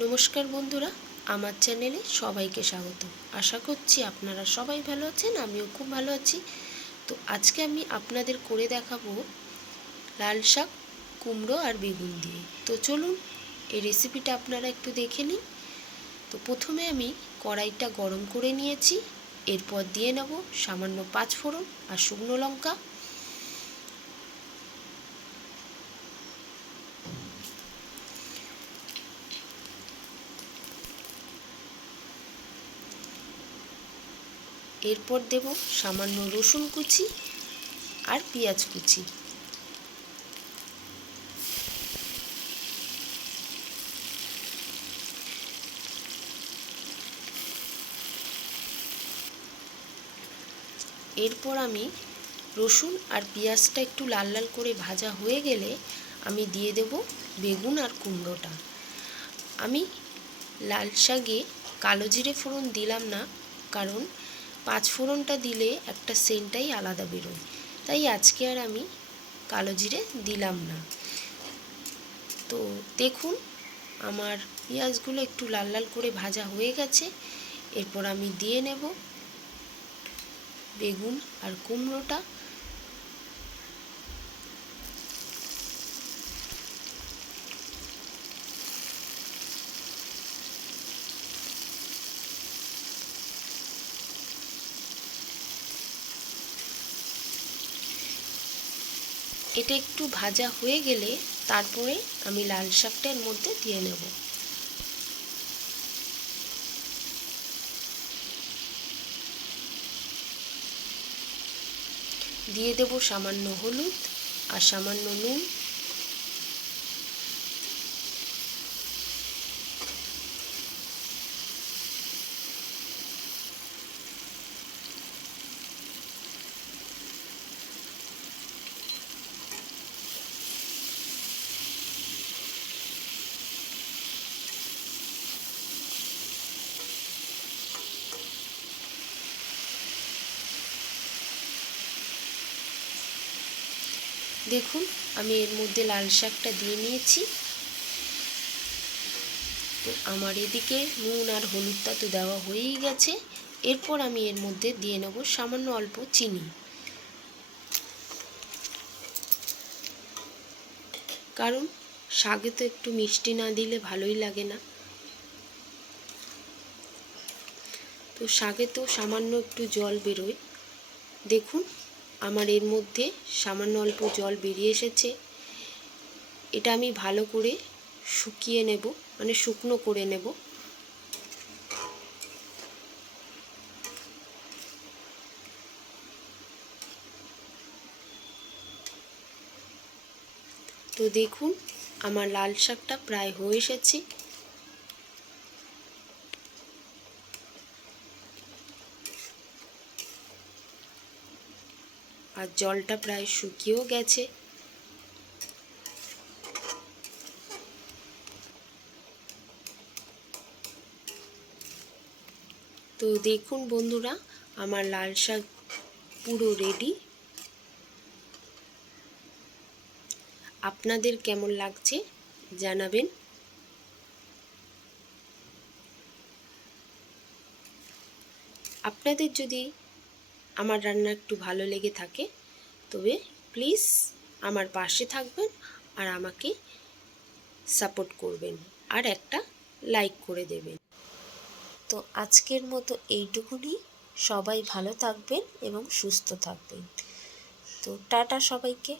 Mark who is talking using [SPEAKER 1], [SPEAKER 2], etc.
[SPEAKER 1] নমস্কার বন্ধুরা, আমার চ্যানেলে সবাইকে স্বাগত। আশা করছি আপনারা সবাই ভালো আছেন, আমিও খুব ভালো আছি। তো আজকে আমি আপনাদের করে দেখাবো লাল শাক, কুমড়ো আর বেগুন দিয়ে। তো চলুন, এই রেসিপিটা আপনারা একটু দেখে নিন। তো প্রথমে আমি কড়াইটা গরম করে নিয়েছি, এরপর দিয়ে নেব সামান্য পাঁচ ফোড়ন আর শুকনো লঙ্কা। এরপর দেব সামান্য রসুন কুচি আর পেঁয়াজ কুচি। এরপর আমি রসুন আর পেঁয়াজটা একটু লাল লাল করে ভাজা হয়ে গেলে আমি দিয়ে দেব বেগুন আর কুমড়োটা। আমি লাল শাকে কালো জিরে ফোড়ন দিলাম না, কারণ পাঁচ ফোড়নটা দিলে একটা সেন্টটাই আলাদা বেরোয়। তাই আজকে আর আমি কালো জিরে দিলাম না। তো দেখুন, আমার পেঁয়াজগুলো একটু লাল লাল করে ভাজা হয়ে গেছে। এরপর আমি দিয়ে নেব বেগুন আর কুমড়োটা। এটা একটু ভাজা হয়ে গেলে তারপরে আমি লাল শাকটার মধ্যে দিয়ে নেব। দিয়ে দেব সামান্য হলুদ আর সামান্য নুন। দেখুন, আমি এর মধ্যে লাল শাকটা দিয়ে নিয়েছি। তো আমার এদিকে নুন আর হলুদটা তো দেওয়া হয়েই গেছে। এরপর আমি এর মধ্যে দিয়ে নেব সামান্য অল্প চিনি। কারণ শাকে তো একটু মিষ্টি না দিলে ভালোই লাগে না। তো শাকে তো সামান্য একটু জল বেরোয়। দেখুন আমার এর মধ্যে সামান্য অল্প জল বেরিয়ে এসেছে। এটা আমি ভালো করে শুকিয়ে নেব মানে শুকনো করে নেব। তো দেখুন, আমার লাল শাকটা প্রায় হয়ে এসেছে। আর জলটা প্রায় শুকিয়েও গেছে। তো দেখুন বন্ধুরা, আমার লাল শাক পুরো রেডি আপনাদের কেমন লাগছে জানাবেন। আপনাদের যদি আমার রান্না একটু ভালো লেগে থাকে, তবে প্লিজ আমার পাশে থাকবেন আর আমাকে সাপোর্ট করবেন আর একটা লাইক করে দেবেন। তো আজকের মতো এইটুকুনি। সবাই ভালো থাকবেন এবং সুস্থ থাকবেন। তো টাটা সবাইকে।